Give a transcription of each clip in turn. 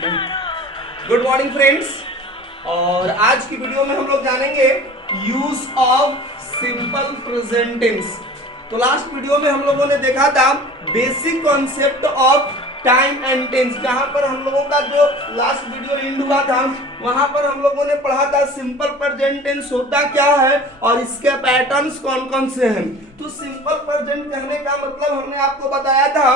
Good morning friends. और आज की वीडियो में हम लोग जानेंगे use of simple present tense. तो लास्ट वीडियो में हम लोगों ने देखा था basic concept of time and tense, जहां पर हम लोगों का जो लास्ट वीडियो एंड हुआ था वहां पर हम लोगों ने पढ़ा था सिंपल प्रेजेंट टेंस होता क्या है और इसके पैटर्न्स कौन कौन से हैं। तो सिंपल प्रेजेंट कहने का मतलब हमने आपको बताया था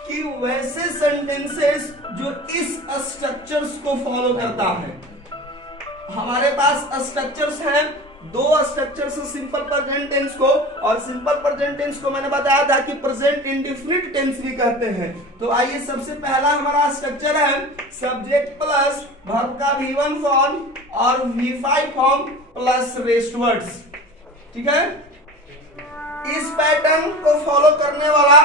कि वैसे सेंटेंसेस जो इस स्ट्रक्चर्स को फॉलो करता है। हमारे पास स्ट्रक्चर्स हैं, दो स्ट्रक्चर्स सिंपल प्रेजेंट टेंस को, और सिंपल प्रेजेंट टेंस को मैंने बताया था कि प्रेजेंट इंडेफिनिट टेंस भी कहते हैं। तो आइए सबसे पहला हमारा स्ट्रक्चर है सब्जेक्ट प्लस वर्ब का V1 फॉर्म और V5 form plus rest words. ठीक है, इस पैटर्न को फॉलो करने वाला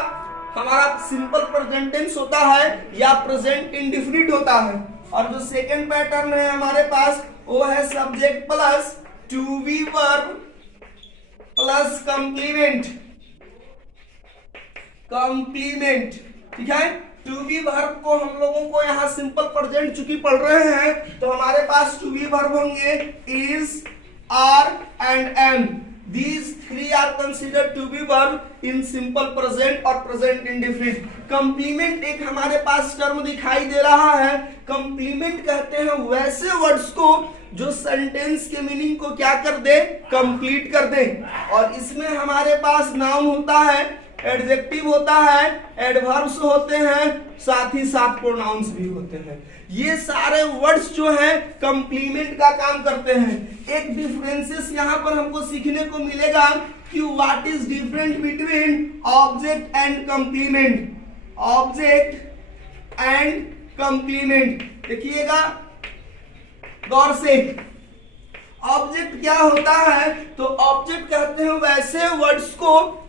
हमारा सिंपल प्रेजेंट टेंस होता है या प्रेजेंट इंडेफिनिट होता है। और जो सेकंड पैटर्न है हमारे पास वो है subject plus to be verb plus complement. ठीक है, टू बी वर्ब को हम लोगों को यहाँ सिंपल प्रेजेंट चूंकि पढ़ रहे हैं तो हमारे पास टू बी वर्ब होंगे is, are and am. These three are considered to be verb in simple present और present indefinite। कंप्लीमेंट एक हमारे पास टर्म दिखाई दे रहा है। कंप्लीमेंट कहते हैं वैसे वर्ड्स को जो सेंटेंस के मीनिंग को क्या कर दे, कंप्लीट कर दे। और इसमें हमारे पास नाउन होता है, एडजेक्टिव होता है, एडवर्ब्स होते हैं, साथ ही साथ प्रोनाउंस भी होते हैं। ये सारे वर्ड्स जो हैं कंप्लीमेंट का काम करते हैं। एक डिफरेंसेस यहाँ पर हमको सीखने को मिलेगा कि what is different between object and complement. Object and complement देखिएगा गौर से। ऑब्जेक्ट क्या होता है, तो ऑब्जेक्ट कहते हैं वैसे वर्ड्स को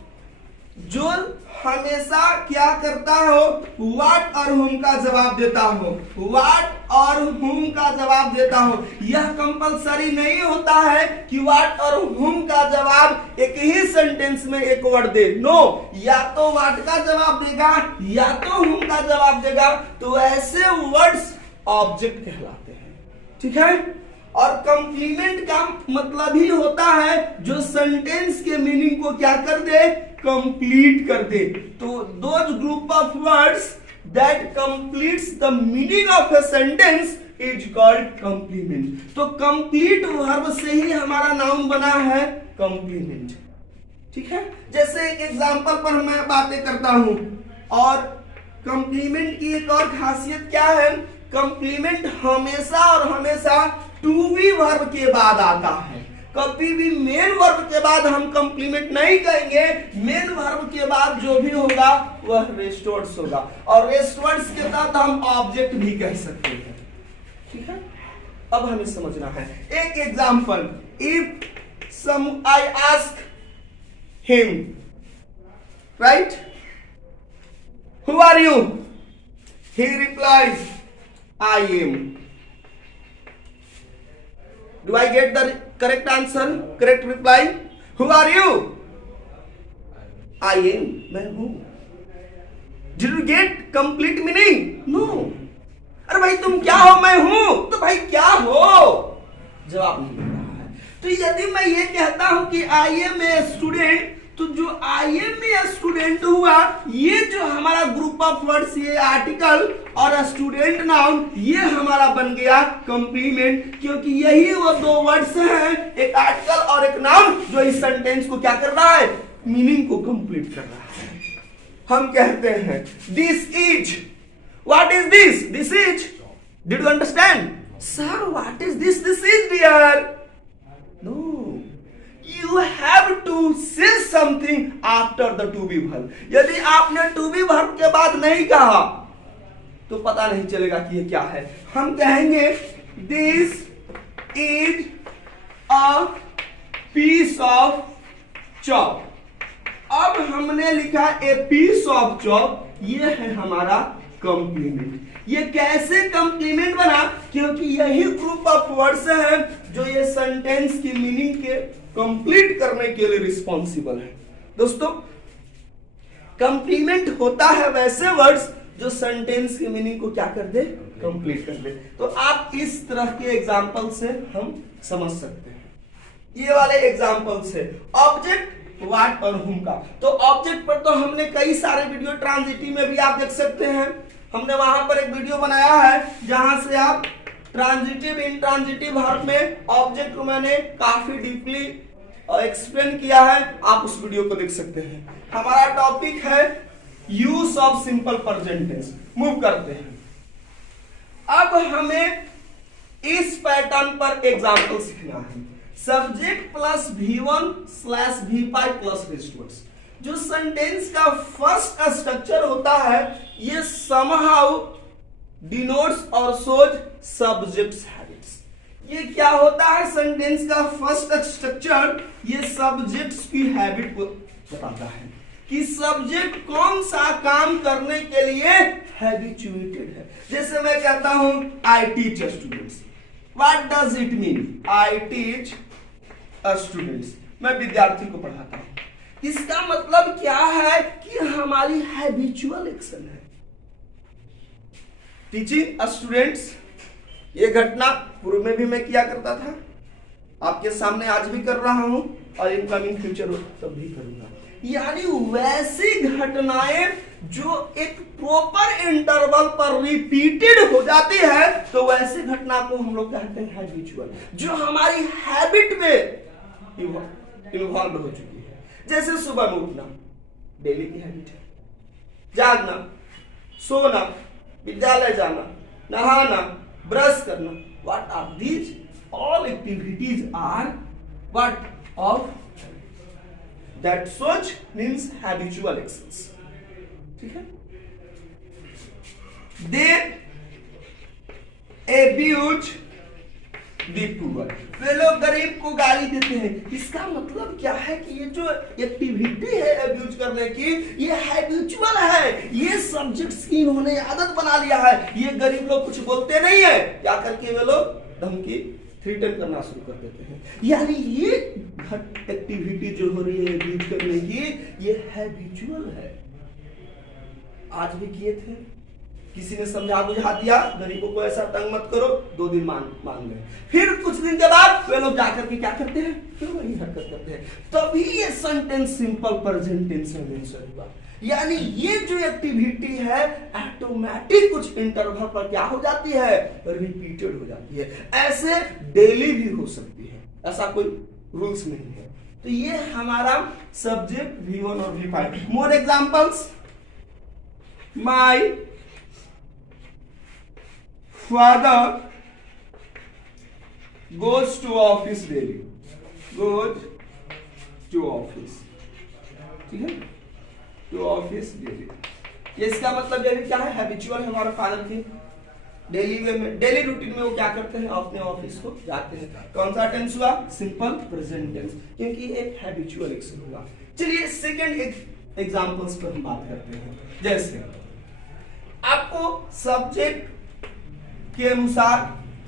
जो हमेशा क्या करता हो, व्हाट और हुम का जवाब देता हो। व्हाट और हुम का जवाब देता हो। यह कंपलसरी नहीं होता है कि व्हाट और हुम का जवाब एक ही सेंटेंस में एक वर्ड दे। नो, या तो व्हाट का जवाब देगा या तो हुम का जवाब देगा। तो ऐसे वर्ड्स ऑब्जेक्ट कहलाते हैं। ठीक है, और कंप्लीमेंट का मतलब ही होता है जो सेंटेंस के मीनिंग को क्या कर दे, कंप्लीट कर दे। तो those group of words that completes the meaning of a sentence is called complement. तो कंप्लीट वर्ब से ही हमारा नाउन बना है कंप्लीमेंट। ठीक है, जैसे एक एग्जांपल पर मैं बातें करता हूं। और कंप्लीमेंट की एक और खासियत क्या है, कंप्लीमेंट हमेशा और हमेशा टू बी वर्ब के बाद आता है। कभी भी मेन वर्ब के बाद हम कंप्लीमेंट नहीं कहेंगे। मेन वर्ब के बाद जो भी होगा वह रेस्ट वर्ड्स होगा, और रेस्ट वर्ड्स के साथ हम ऑब्जेक्ट भी कह सकते हैं। ठीक है, अब हमें समझना है एक example. If some I ask him, right, who are you, he replies I am. Do I get the correct answer, correct reply? Who are you? I am, मैं हूं। Did you get complete meaning? No। अरे भाई तुम क्या हो, मैं हूं, तो भाई क्या हो, जवाब नहीं मिल रहा है। तो यदि मैं ये कहता हूं कि आई एम ए स्टूडेंट, तो जो आई एम ए स्टूडेंट हुआ, ये जो हमारा ग्रुप ऑफ वर्ड्स, ये आर्टिकल और स्टूडेंट नाउन, ये हमारा बन गया कंप्लीमेंट। क्योंकि यही वो दो वर्ड्स हैं, एक आर्टिकल और एक नाउन, जो इस सेंटेंस को क्या कर रहा है, मीनिंग को कंप्लीट कर रहा है। हम कहते हैं this is, what is this, this is. Did you understand sir, what is this, this is deer. No, You have to say something after the to be verb। यदि आपने to be verb के बाद नहीं कहा तो पता नहीं चलेगा कि ये क्या है। हम कहेंगे this is a piece of chalk। अब हमने लिखा a piece of chalk, ये है हमारा कंप्लीमेंट। ये कैसे कंप्लीमेंट बना, क्योंकि यही ग्रुप ऑफ वर्ड्स हैं जो ये सेंटेंस की मीनिंग के कंप्लीट करने के लिए रिस्पॉन्सिबल है। दोस्तों, कंप्लीमेंट होता है वैसे वर्ड्स जो सेंटेंस की मीनिंग को क्या कर दे, कंप्लीट कर दे। तो आप इस तरह के एग्जाम्पल से हम समझ सकते हैं। ये वाले एग्जाम्पल से ऑब्जेक्ट व्हाट और हुम का, तो ऑब्जेक्ट पर तो हमने कई सारे वीडियो, ट्रांजिटिव में भी आप देख सकते हैं, हमने वहां पर एक वीडियो बनाया है जहां से आप ट्रांजिटिव इंट्रांजिटिव वर्ब में ऑब्जेक्ट को मैंने काफी डीपली एक्सप्लेन किया है, आप उस वीडियो को देख सकते हैं। हमारा टॉपिक है use of simple present tense. Move करते हैं, अब हमें इस पैटर्न पर एग्जाम्पल सीखना है। Subject plus V1 slash V5 plus rest words, जो सेंटेंस का फर्स्ट स्ट्रक्चर होता है ये समहाउ डिनोट्स और शोज सब्जेक्ट्स हैबिट्स। ये क्या होता है, सेंटेंस का फर्स्ट स्ट्रक्चर ये सब्जेक्ट्स की हैबिट को बताता है कि सब्जेक्ट कौन सा काम करने के लिए हैबिचुएटेड है। जैसे मैं कहता हूं I teach students, what does it mean, I teach students, मैं विद्यार्थी को पढ़ाता हूं। इसका मतलब क्या है कि हमारी हैबिचुअल एक्शन है टीचिंग स्टूडेंट्स। ये घटना पूर्व में भी मैं किया करता था, आपके सामने आज भी कर रहा हूं और इनकमिंग फ्यूचर तब भी करूंगा। यानी वैसी घटनाएं जो एक प्रॉपर इंटरवल पर रिपीटेड हो जाती है, तो वैसी घटना को हम लोग कहते हैं हैबिचुअल, जो हमारी हैबिट में इन्वॉल्व हो चुकी है। जैसे सुबह में उठना डेली की हैबिट है, जागना, सोना, विद्यालय जाना, नहाना, ब्रश करना, what are these all activities are what of that सोच मीन्स हैबिचुअल एक्शंस। ठीक है, दे एब्यूज द पुअर, वे लोग गरीब को गाली देते हैं। इसका मतलब क्या है कि ये जो एक्टिविटी है एब्यूज करने की, ये हैबिचुअल है, ये सब्जेक्ट्स की इन्होंने आदत बना लिया है। ये गरीब लोग कुछ बोलते नहीं है, क्या करके वे लोग धमकी थ्रेटन करना शुरू कर देते हैं। यानी ये एक्टिविटी जो हो रही है एब्यूज करने की, ये हैबिचुअल है। आज भी किए थे, किसी ने समझा बुझा दिया गरीबों को ऐसा तंग मत करो, 2 दिन मान गए, फिर कुछ दिन के बाद वे लोग जाकर के क्या करते हैं, फिर वही हरकत करते हैं। तभी ये सेंटेंस सिंपल प्रेजेंट टेंस में मेंशन हुआ। यानी ये जो एक्टिविटी है ऑटोमेटिक कुछ इंटरवल पर क्या हो जाती है, रिपीटेड हो जाती है। ऐसे डेली भी हो सकती है, ऐसा कोई रूल्स नहीं है। तो ये हमारा सब्जेक्ट V1 और V5। More examples, my father goes to office daily, goes to office, ठीक है, to office daily। ये इसका मतलब ये क्या है, हैबिचुअल है। हमारे फादर की डेली वे में, डेली रूटीन में वो क्या करते हैं, अपने ऑफिस को जाते हैं। कौन सा टेंस हुआ, सिंपल प्रेजेंट टेंस, क्योंकि एक हैबिचुअल एक्शन हुआ। चलिए सेकंड एग्जांपल्स पर हम बात करते हैं। जैसे आपको सब्जेक्ट के अनुसार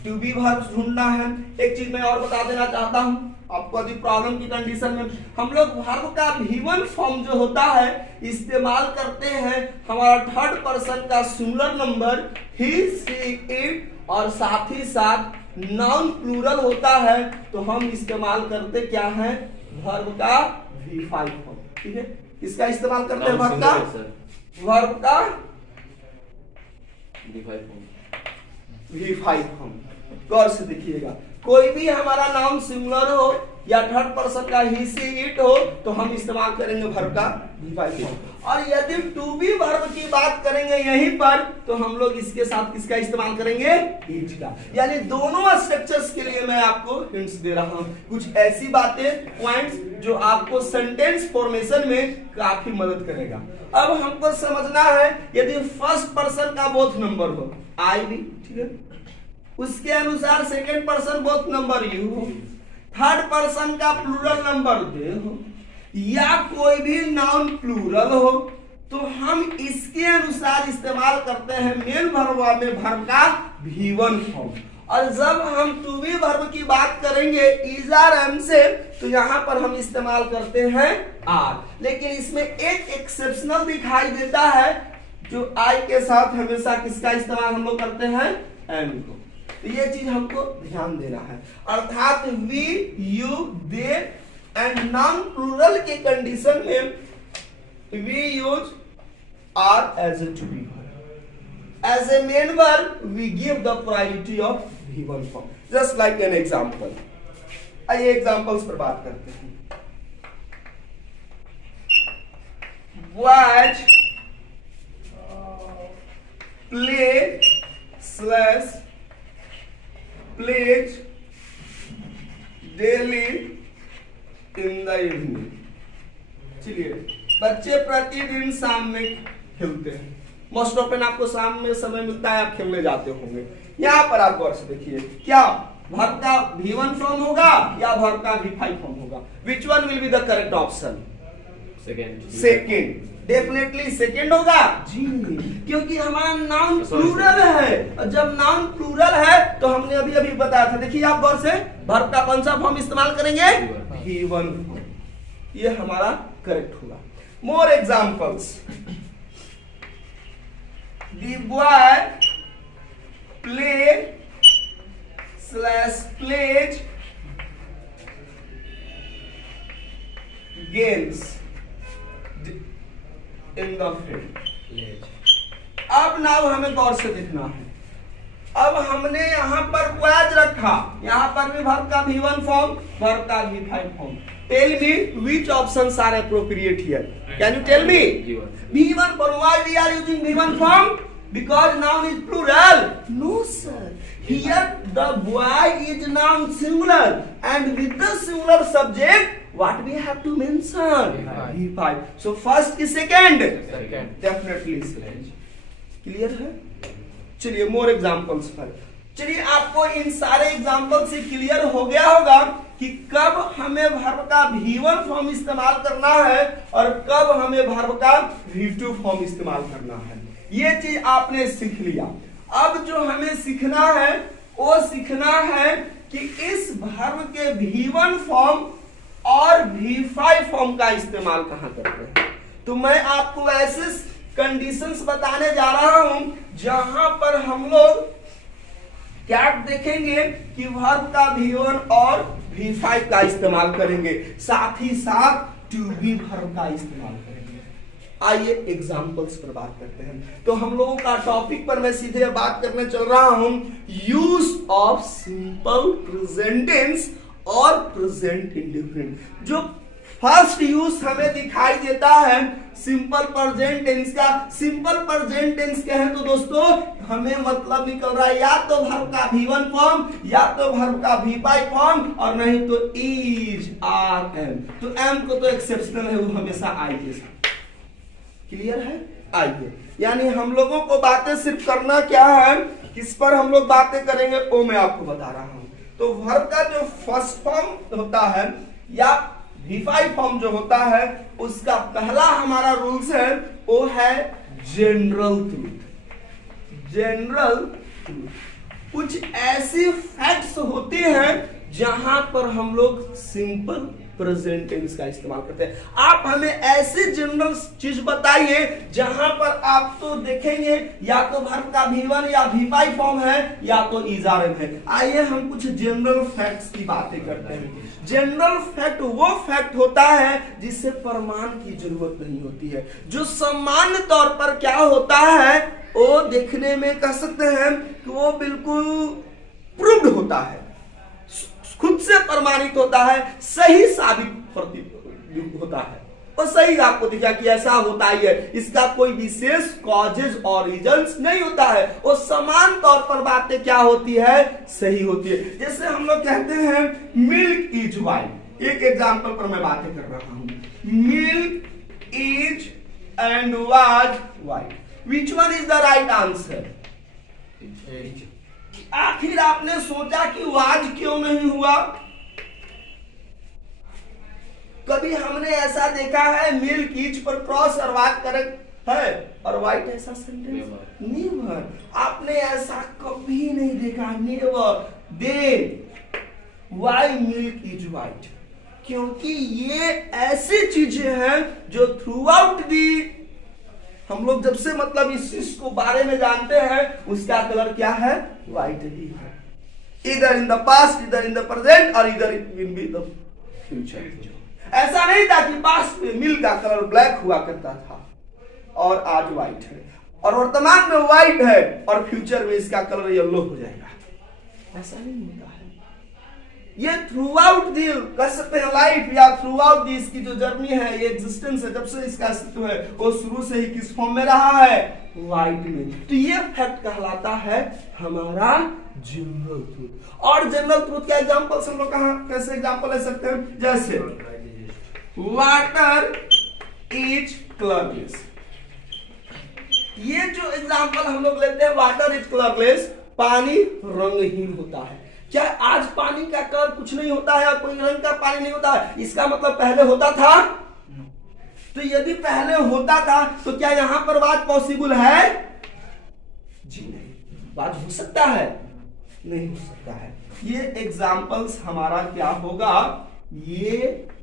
टू बी वर्ब ढूंढना है। एक चीज मैं और बता देना चाहता हूं आपको, यदि प्रॉब्लम की कंडीशन में हम लोग वर्ब का V1 फॉर्म जो होता है इस्तेमाल करते हैं, हमारा थर्ड पर्सन का singular number he see it और साथ ही साथ नाउन प्लूरल होता है, तो हम इस्तेमाल करते क्या है, वर्ब का V5 फॉर्म। ठीक है, इसका इस्तेमाल करते हैं वर्ब का V5 फॉर्म। गौर से देखिएगा, कोई भी हमारा नाउन सिंगुलर हो या थर्ड पर्सन का ही सी इट हो, तो हम इस्तेमाल करेंगे वर्ब का V5 फॉर्म। और यदि टू बी वर्ब की बात करेंगे यहीं पर, तो हम लोग इसके साथ किसका इस्तेमाल करेंगे, इज का। यानी दोनों स्ट्रक्चर्स के लिए मैं आपको हिंट्स दे रहा हूं, कुछ ऐसी बातें, पॉइंट्स जो आपको सेंटेंस फॉर्मेशन में काफी मदद करेगा। अब हमको समझना है, यदि फर्स्ट पर्सन का बोथ नंबर हो, आई भी, ठीक है, उसके अनुसार second person both number you हो, थर्ड पर्सन का प्लूरल नंबर दे हो, या कोई भी नाउन प्लूरल हो, तो हम इसके अनुसार इस्तेमाल करते हैं मेन वर्ब में वर्ब का V1 फॉर्म। और जब हम टू बी वर्ब की बात करेंगे इज आर एम से, तो यहां पर हम इस्तेमाल करते हैं आर। लेकिन इसमें एक एक्सेप्शनल दिखाई देता है, जो आई के साथ हमेशा किसका इस्तेमाल हम लोग करते हैं, एम को। तो ये चीज हमको ध्यान देना है। अर्थात we, you, they and non plural के कंडीशन में we use are as a to be verb. As a main verb we give the priority of V1 form, just like an example. आइए एग्जाम्पल्स पर बात करते हैं। Watch, play slash plays daily in the evening। चलिए, बच्चे प्रतिदिन शाम में खेलते हैं। मोस्ट ऑफन आपको शाम में समय मिलता है, आप खेलने जाते होंगे। यहाँ पर आप गौर से देखिए, क्या वर्ब का V1 फॉर्म होगा या वर्ब का V5 फॉर्म होगा? Which one will be the correct option? Second, definitely second होगा जी नहीं, क्योंकि हमारा नाउन प्लूरल है, और जब नाउन प्लूरल है तो हमने अभी अभी बताया था। देखिए आप गौर से, वर्ब का कौन सा फॉर्म इस्तेमाल करेंगे? V1। ये हमारा करेक्ट होगा। More examples. The boy play slash plays games in the field। अब नाउ हमें गौर से देखना है। अब हमने यहाँ पर वाज रखा, यहाँ पर भी वर्ब का V1 फॉर्म, वर्ब का V5 form. Tell me which options are appropriate here? Can you tell me? V1 for why we are using V1 form? Because noun is plural. No sir. Here the boy is noun singular, and with the singular subject what we have to mention? V5. So first is second? Second. Definitely second. Clear है? चलिए more examples पर। चलिए आपको इन सारे example से clear हो गया होगा कि कब हमें वर्ब का V1 फॉर्म इस्तेमाल करना है और कब हमें वर्ब का V2 फॉर्म इस्तेमाल करना है। ये चीज आपने सीख लिया। अब जो हमें सीखना है वो सीखना है कि इस वर्ब के V1 फॉर्म और V5 फॉर्म का इस्तेमाल कहां करते हैं। तो मैं आपको ऐसे कंडीशंस बताने जा रहा हूं जहां पर हम लोग क्या देखेंगे कि वर्ब का V1 और V5 का इस्तेमाल करेंगे, साथ ही साथ टू बी वर्ब का इस्तेमाल करेंगे। आइए एग्जांपल्स पर बात करते हैं। तो हम लोगों का टॉपिक पर मैं सीधे बात करने चल रहा हूं, use of simple present tense और प्रेजेंट इंडेफिनिट। जो फर्स्ट यूज हमें दिखाई देता है सिंपल प्रेजेंट टेंस का। सिंपल प्रेजेंट टेंस कहें तो दोस्तों हमें मतलब निकल रहा है या तो वर्ब का V1 फॉर्म या तो वर्ब का V5 फॉर्म, और नहीं तो इज, आर, एम। तो एम को तो एक्सेप्शनल है, वो हमेशा आई के साथ। क्लियर है? आइए, यानी हम लोगों को बातें सिर्फ करना क्या है, किस पर हम लोग बातें करेंगे वो मैं आपको बता रहा हूं। तो वर्ब का जो फर्स्ट फॉर्म होता है या V5 फॉर्म जो होता है, उसका पहला हमारा रूल्स है वो है जनरल ट्रूथ। जनरल ट्रूथ कुछ ऐसी फैक्ट्स होती हैं जहां पर हम लोग सिंपल प्रेजेंट टेंस का इस्तेमाल करते हैं। आप हमें ऐसी जनरल चीज बताइए जहां पर आप तो देखेंगे या तो वर्ब का V1 या V5 फॉर्म है या तो इज, आर, एम है। आइए हम कुछ जनरल फैक्ट्स की बातें करते हैं। जनरल फैक्ट वो फैक्ट होता है जिससे प्रमाण की जरूरत नहीं होती है, जो सामान्य तौर पर क्या होता है वो देखने में कह सकते हैं कि वो बिल्कुल प्रूव्ड होता है, खुद से प्रमाणित होता है, सही साबित होता है, और सही आपको दिखा कि ऐसा होता ही है। इसका कोई विशेष कॉजेज और रीजंस नहीं होता है, वो समान तौर पर बातें क्या होती है, सही होती है। जैसे हम लोग कहते हैं मिल्क इज वाइट। एक एग्जांपल पर मैं बातें कर रहा हूं, milk is and was white. Which one is the right answer? आखिर आपने सोचा कि वाज क्यों नहीं हुआ? कभी हमने ऐसा देखा है मिल्क इज पर क्रॉस और वाज करेक्ट है और वाइट ऐसा सेंटेंस? नेवर। आपने ऐसा कभी नहीं देखा, never. Then why milk is white? क्योंकि ये ऐसी चीजें हैं जो थ्रू आउट दी हम लोग जब से मतलब इस चीज को बारे में जानते हैं, उसका कलर क्या है? व्हाइट ही है। इधर इन द पास्ट, इधर इन द प्रेजेंट और इधर इन द फ्यूचर। ऐसा नहीं था कि पास्ट में मिल का कलर ब्लैक हुआ करता था और आज व्हाइट है, और वर्तमान में व्हाइट है और फ्यूचर में इसका कलर येलो हो जाएगा। ऐसा नहीं होता है। ये थ्रू आउट दी कह सकते हैं लाइफ, या थ्रू आउट दी इसकी जो जर्नी है, ये एग्जिस्टेंस है, जब से इसका अस्तित्व है वो शुरू से ही किस फॉर्म में रहा है? व्हाइट में। तो ये फैक्ट कहलाता है हमारा जनरल ट्रूथ। और जनरल ट्रूथ का एग्जांपल्स हम लोग कहां कैसे एग्जांपल ले सकते हैं? जैसे वाटर इज कलरलेस। ये जो एग्जांपल हम लोग लेते हैं, वाटर इज कलरलेस, पानी रंगहीन होता है। क्या आज पानी का कलर कुछ नहीं होता है और कोई रंग का पानी नहीं होता है? इसका मतलब पहले होता था? तो यदि पहले होता था तो क्या यहां पर बात पॉसिबल है? जी नहीं। बात हो सकता है? नहीं हो सकता है। ये एग्जांपल्स हमारा क्या होगा? ये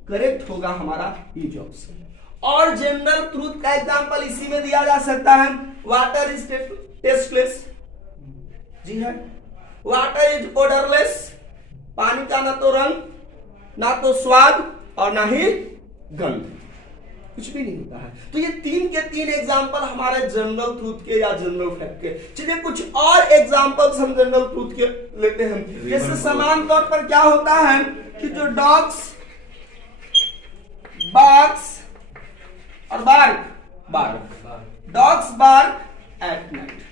करेक्ट होगा हमारा इज ऑप्शन। और जनरल ट्रूथ का एग्जांपल इसी में दिया जा सकता है, वाटर इज टेस्टलेस। जी है। वाटर इज ओडरलेस, पानी का ना तो रंग, ना तो स्वाद और ना ही गंध, कुछ भी नहीं होता है। तो ये तीन के तीन एग्जांपल हमारे जनरल ट्रूथ के या जनरल फैक्ट के। चलिए कुछ और एग्जांपल्स हम जनरल ट्रूथ के लेते हैं। जैसे समान तौर पर क्या होता है कि जो डॉग्स, बार्क्स और डॉग्स बार्क एट नाइट।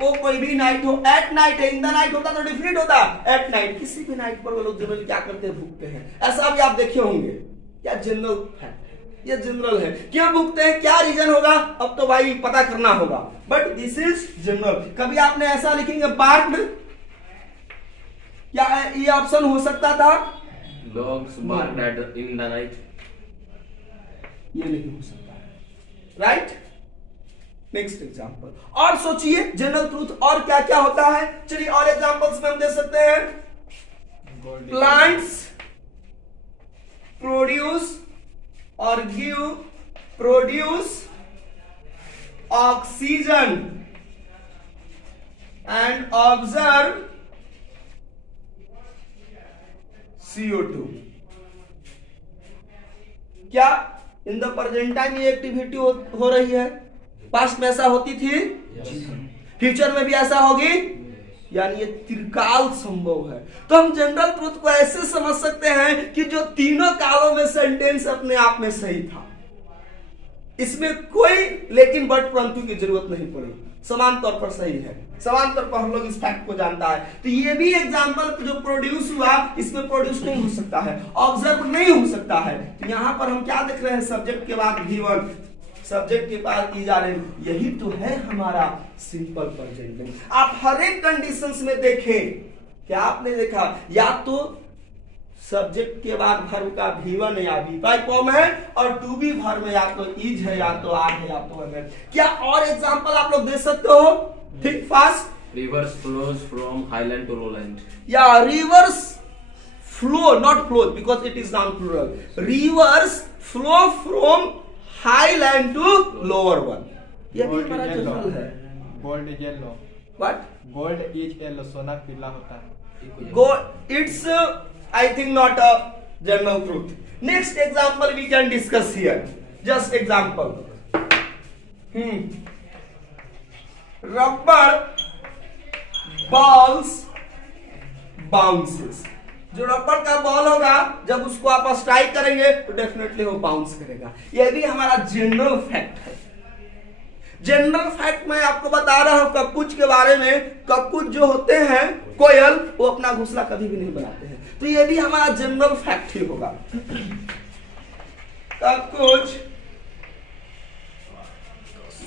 वो कोई भी नाइट हो, एट नाइट है, इन द नाइट होता तो डिफरेंट होता। एट नाइट किसी भी नाइट पर वो लोग जनरली क्या करते हैं? भूखते हैं। ऐसा भी आप देखे होंगे। क्या जनरल फैक्ट है, ये जनरल है। क्यों भूखते हैं, क्या रीजन होगा, अब तो भाई पता करना होगा, बट दिस इज जनरल। कभी आपने ऐसा लिखेंगे बार्क्ड, क्या ये ऑप्शन हो सकता था? डॉग्स बार्क्ड इन द नाइट, ये नहीं हो सकता है। राइट। Next example. और सोचिए जनरल ट्रूथ और क्या क्या होता है। चलिए और एग्जांपल्स में हम दे सकते हैं, प्लांट्स प्रोड्यूस और produce oxygen and observe CO2। क्या इन द प्रेजेंट टाइम ये एक्टिविटी हो रही है? पास्ट में ऐसा होती थी? फ्यूचर में भी ऐसा होगी? यानी ये त्रिकाल संभव है। तो हम जनरल ट्रूथ को ऐसे समझ सकते हैं कि जो तीनों कालों में सेंटेंस अपने आप में सही था, इसमें कोई लेकिन बट परंतु की जरूरत नहीं पड़ी, समान तौर पर सही है। समान तौर पर हम लोग इस फैक्ट को जानता है। तो ये भी एग्जांपल जो प्रोड्यूस हुआ, इसमें प्रोड्यूस नहीं हो सकता है, ऑब्जर्व नहीं हो सकता है। तो यहां पर हम क्या देख रहे हैं? सब्जेक्ट के बाद V1, सब्जेक्ट के पास की जा रही, यही तो है हमारा सिंपल प्रेजेंट टेंस। आप हर एक कंडीशंस में देखें, क्या आपने देखा? या तो सब्जेक्ट के बाद वर्ब का V1 या V5 फॉर्म है, और टू बी वर्ब में या तो इज है, या तो आर है, या तो है। क्या और एग्जांपल आप लोग दे सकते हो? Think fast. Rivers flows from highland to lowland. या rivers flow, not flow because it is noun plural. Rivers flow from highland to lower one. ये भी हमारा जनरल है। Gold is yellow. What? Gold is yellow, सोना पीला होता है। Gold, it's I think not a general truth. Next example we can discuss here. Just example. Rubber balls bounces. जो rubber का बॉल होगा, जब उसको आप स्ट्राइक करेंगे तो डेफिनेटली वो बाउंस करेगा। यह भी हमारा जनरल फैक्ट है। जनरल फैक्ट मैं आपको बता रहा हूं कक्कुच के बारे में। कक्कुच जो होते हैं कोयल, वो अपना घोंसला कभी भी नहीं बनाते हैं। तो ये भी हमारा जनरल फैक्ट ही होगा। कक्कुच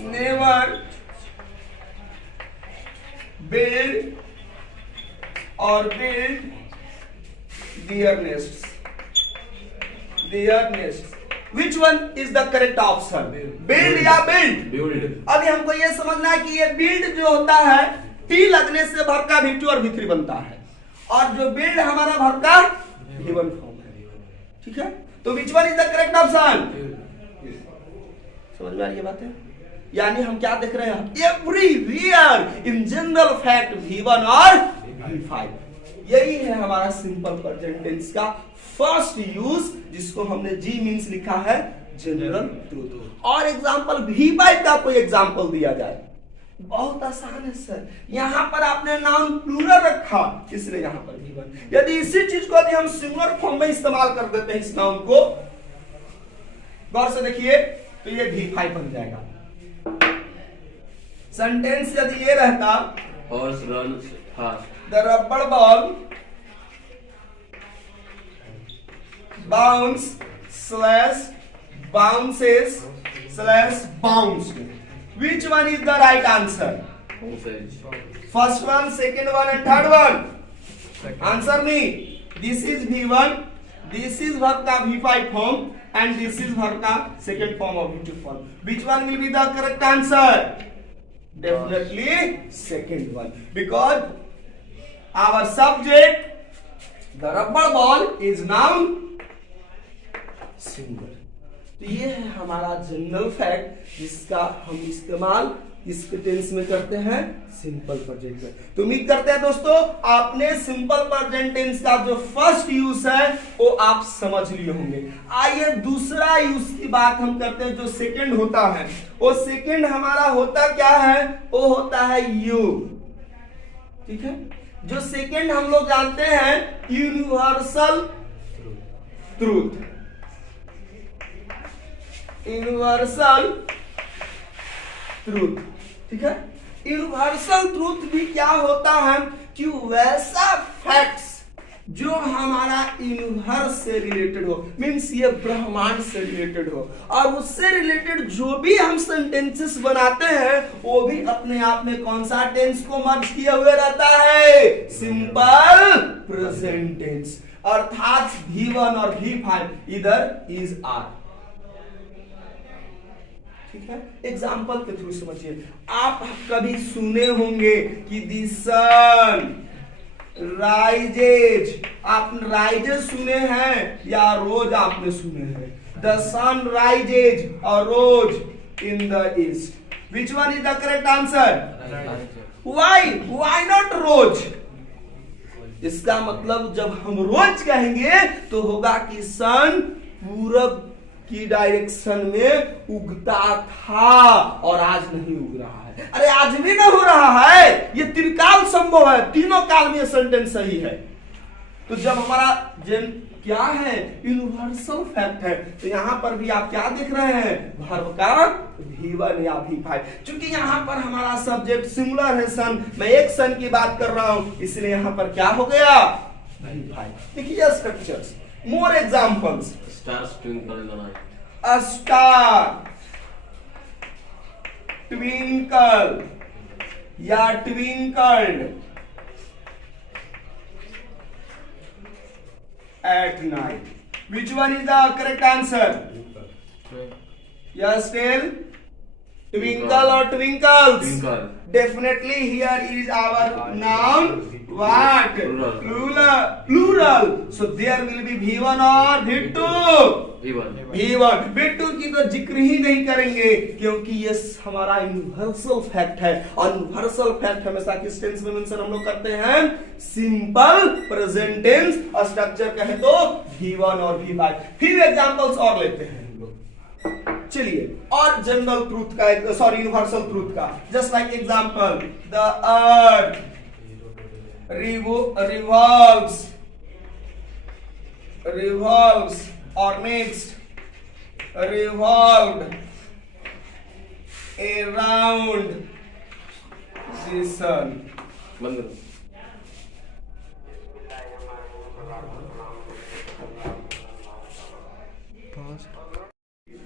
never build or build their nests. Which one is the correct option? Build या build? अभी हमको ये समझना है कि ये build जो होता है टी लगने से वर्ब का V2 और V3 बनता है, और जो build हमारा वर्ब का V1 फॉर्म है। ठीक है, तो which one is the correct option? समझ में आ रही है बात है? यानी हम क्या देख रहे हैं, everywhere in general fact V1 और V5। यही है हमारा सिंपल प्रेजेंट टेंस का फर्स्ट यूज, जिसको हमने जी मीन्स लिखा है जनरल ट्रूथ। और एग्जांपल V5 का कोई एग्जांपल दिया जाए, बहुत आसान है सर। यहां पर आपने नाउन प्लूरल रखा, इसलिए यहां पर V1। यदि इसी चीज को यदि हम सिंगुलर फॉर्म में इस्तेमाल कर देते हैं इस नाउन को, गौर से देखिए, तो ये V5 बन जाएगा। सेंटेंस यदि ये रहता, Horse runs fast. द रबड़ ball bounce slash bounces slash bounced, which one is the right answer? Says. First one, second one and third one? Answer me. This is V1, this is verb का V5 form and this is verb का second form of V2 form. Which one will be the correct answer? Definitely second one, because our subject, the rubber ball, is noun singular. तो ये है हमारा general fact, जिसका हम इस्तेमाल इस tense में करते हैं सिंपल प्रेजेंट में। तो उम्मीद करते हैं दोस्तों आपने सिंपल प्रेजेंट टेंस का जो फर्स्ट यूज है वो आप समझ लिए होंगे। आइए दूसरा यूज की बात हम करते हैं, जो सेकंड होता है। वो सेकंड हमारा होता क्या है, वो होता है यू। ठीक है, जो सेकंड हम लोग जानते हैं यूनिवर्सल ट्रूथ। यूनिवर्सल ट्रूथ, ठीक है। यूनिवर्सल ट्रूथ भी क्या होता है कि वैसा फैक्ट्स जो हमारा यूनिवर्स से रिलेटेड हो, मीन्स ये ब्रह्मांड से रिलेटेड हो, और उससे रिलेटेड जो भी हम सेंटेंसेस बनाते हैं वो भी अपने आप में कौन सा टेंस को मर्ज किए हुए रहता है, सिंपल प्रेजेंट टेंस। अर्थात V1 और V5 इधर इज आर। ठीक है, एग्जाम्पल के थ्रू समझिए। आप कभी सुने होंगे कि दी सन राइजेज, आप राइजेज सुने हैं या रोज आपने सुने हैं? द सन राइजेज और rose in the east. Which one is the correct answer? Why not rose? इसका मतलब जब हम रोज कहेंगे तो होगा कि सन पूरब की डायरेक्शन में उगता था और आज नहीं उग रहा है। अरे आज भी ना हो रहा है, ये त्रिकाल संभव है, तीनों काल में सेंटेंस सही है। तो जब हमारा क्या है, यूनिवर्सल फैक्ट है, तो यहां पर भी आप क्या देख रहे हैं, वर्ब का V1 या V5। क्योंकि यहां पर हमारा सब्जेक्ट सिंगुलर है सन, मैं एक सन की बात कर रहा हूं, इसलिए यहां पर क्या हो गया, V5। देखिए structures, more examples. Stars twinkle in the night. A star twinkle या twinkled at night. Which one is the correct answer? Yes, tell. Twinkle or twinkles? Twinkle. Definitely here is our noun. What? Plural. Plural. So there will be V1 or V2? V1। V2 की तो जिक्र ही नहीं करेंगे, क्योंकि ये हमारा universal fact है, और यूनिवर्सल फैक्ट हमेशा किस टेंस में मेंशन हम लोग करते हैं, सिंपल प्रेजेंट टेंस। और स्ट्रक्चर कहे तो V1 और V5। फिर एग्जांपल्स और लेते हैं हम लोग। चलिए, और जनरल ट्रूथ का, सॉरी यूनिवर्सल ट्रूथ का, just like example, the earth revolves or next revolved around the sun। बंद करो।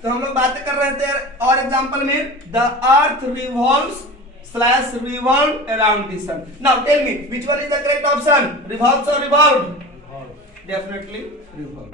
तो हम लोग बातें कर रहे थे और एग्जांपल में, the earth revolves slash revolve around the sun. Now tell me which one is the correct option, revolves और रिवॉल्व? Definitely revolve.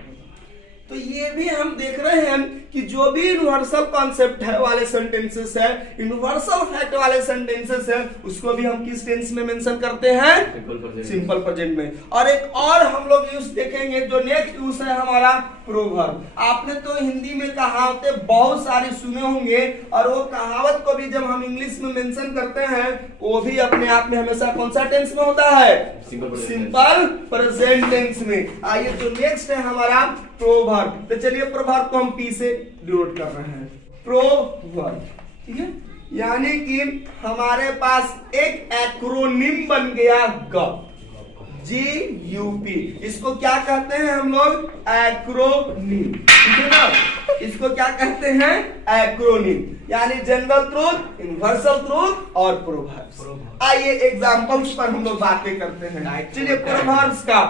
तो ये भी हम देख रहे हैं कि जो भी यूनिवर्सल कॉन्सेप्ट है वाले सेंटेंसेस है, यूनिवर्सल फैक्ट वाले सेंटेंसेस है, उसको भी हम किस टेंस में मेंशन करते हैं? सिंपल प्रेजेंट में। और एक और हम लोग यूज देखेंगे, जो नेक्स्ट यूज है हमारा प्रोवर्ब। आपने तो हिंदी में कहावतें बहुत सारी सुने होंगे, और वो कहावत को भी जब हम इंग्लिश में मेंशन करते हैं, वो भी अपने आप में हमेशा कौन सा टेंस में होता है? सिंपल प्रेजेंट टेंस में। आइए, जो नेक्स्ट है हमारा प्रोवर्ब। तो चलिए प्रोवर्ब को हम पी से डिनोट कर रहे हैं, प्रोवर्ब, ठीक है। यानी कि हमारे पास एक एक्रोनिम बन गया GUP। इसको क्या कहते हैं हम लोग? एक्रोनिम, ठीक है ना। इसको क्या कहते हैं? एक्रोनिम, यानी जनरल ट्रूथ, यूनिवर्सल ट्रूथ और प्रोवर्ब्स। आइए एग्जांपल्स पर हम लोग बातें करते हैं। चलिए प्रोवर्ब्स का,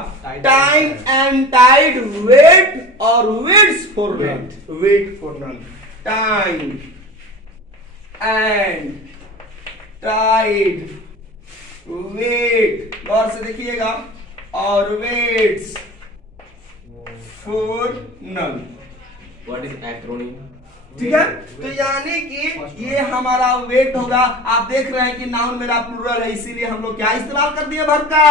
टाइम एंड टाइड, वेट और waits for none, wait for none. Time and tide, wait, गौर से देखिएगा, और waits for none. What is acronym? ठीक है, तो यानी कि ये हमारा वेट होगा। आप देख रहे हैं कि नाउन मेरा प्लूरल है, इसीलिए हम लोग क्या इस्तेमाल कर दिए? वर्ब का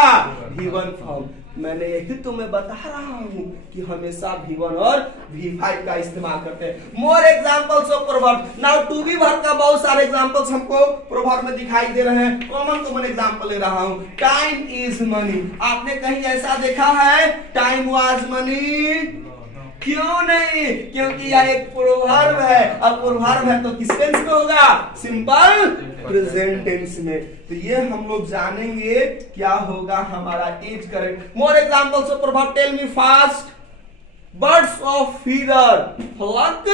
V1 फॉर्म। मैंने यही तुम्हें बता रहा हूं कि हमेशा V1 और V5 का इस्तेमाल करते हैं। More examples of proverb. Now to be verb का बहुत सारे एग्जांपल्स हमको प्रोवर्ब में दिखाई दे रहे हैं। कॉमन एग्जांपल ले रहा हूं। Time is money. आपने कहीं ऐसा देखा है टाइम वाज मनी? क्यों नहीं? क्योंकि यह एक प्रोवर्ब है, और प्रोवर्ब है तो किस टेंस में होगा? सिंपल प्रेजेंट टेंस में। तो ये हम लोग जानेंगे क्या होगा हमारा is correct. More examples of proverb. Tell me fast. Birds of feather flock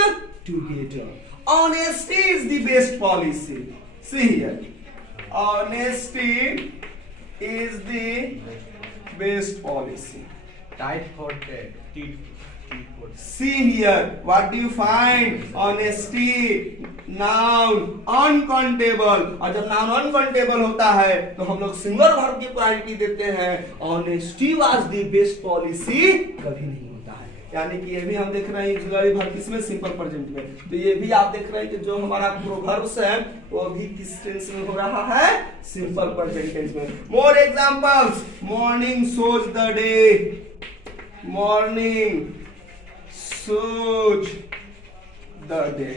together. Honesty is the best policy. See here, honesty is the best policy. Tight for tat, tit for. See here, what do you find? Honesty, noun, uncountable। और जब noun uncountable होता है तो हम लोग single verb की priority देते हैं। Honesty was the best policy कभी नहीं होता है। यानी कि ये भी हम देख रहे हैं ऑक्सिलरी वर्ब किसमें? सिंपल प्रेजेंट में। तो ये भी आप देख रहे हैं कि जो हमारा प्रोवर्ब्स है वो भी किस टेंस में हो रहा है? सिंपल प्रेजेंट टेंस में। More examples. Morning shows the day. Morning shows the day.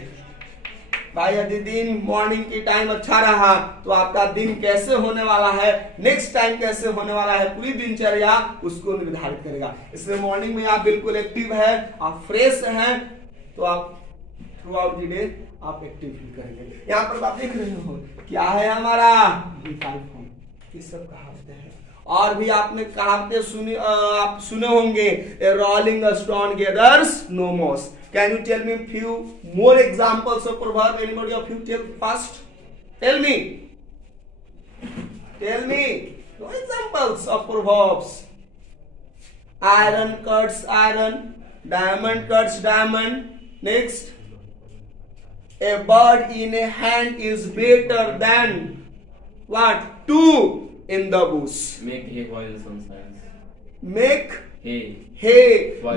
भाई यदि दिन मॉर्निंग की टाइम अच्छा रहा तो आपका दिन कैसे होने वाला है, नेक्स्ट टाइम कैसे होने वाला है, पूरी दिनचर्या उसको निर्धारित करेगा। इसलिए मॉर्निंग में आप बिल्कुल एक्टिव है, आप फ्रेश हैं, तो आप थ्रू आउट द डे आप एक्टिव फील करेंगे। यहाँ पर आप देख रहे हो क्या है हमारा? ये सब कहावतें हैं। और भी आपने कहावतें सुनी, आप सुने होंगे, ए रोलिंग स्टोन गैदर्स नो मोस। Can you tell me few more examples of proverb? Anybody of you tell fast? Tell me. Tell me. No examples of proverbs. Iron cuts iron. Diamond cuts diamond. Next. A bird in a hand is better than what? Two in the bush. Make hay while the sun shines. Make hay.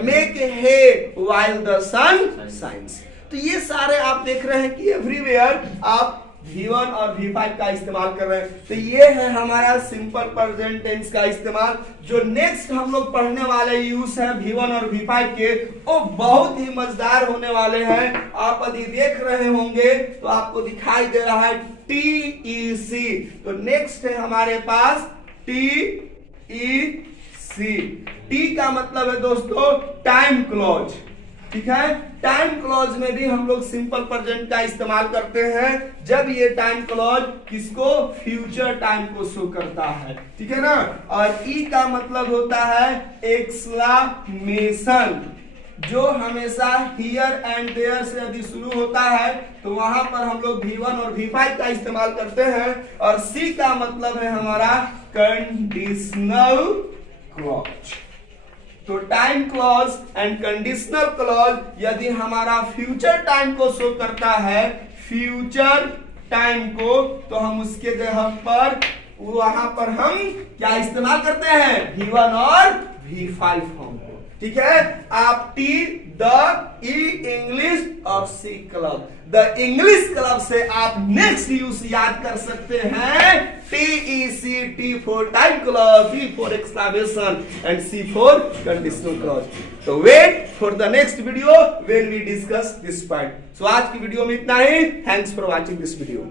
Make hay while the sun shines। तो ये सारे आप देख रहे हैं कि everywhere आप V1 और V5 का इस्तेमाल कर रहे हैं। तो ये है हमारा सिंपल प्रेजेंट टेंस का इस्तेमाल। जो नेक्स्ट हम लोग पढ़ने वाले यूज है V1 और V5 के, वो बहुत ही मजेदार होने वाले हैं। आप यदि देख रहे होंगे तो आपको दिखाई दे रहा है TEC। तो नेक्स्ट है हमारे पास TEC। टी का मतलब है दोस्तों टाइम क्लॉज। ठीक है, टाइम क्लॉज में भी हम लोग सिंपल प्रेजेंट का इस्तेमाल करते हैं जब ये टाइम क्लॉज किसको? फ्यूचर टाइम को शो करता है। ठीक है ना। और ई का मतलब होता है एक्सक्लेमेशन, जो हमेशा हियर एंड देयर से यदि शुरू होता है तो वहां पर हम लोग V1 और V5 का इस्तेमाल करते हैं। और सी का मतलब है हमारा कंडीशनल क्लॉज। तो time clause and conditional clause यदि हमारा फ्यूचर टाइम को शो करता है, फ्यूचर टाइम को, तो हम उसके जगह पर वहां पर हम क्या इस्तेमाल करते हैं? V1 और V5 फॉर्म को। ठीक है, आप टी द ई इंग्लिश और C club, the English club से आप नेक्स्ट यूज याद कर सकते हैं TEC, T for time clause, E for exclamation and C for conditional clause. तो wait for the next video when we discuss this point. So आज की video में इतना ही। Thanks for watching this video.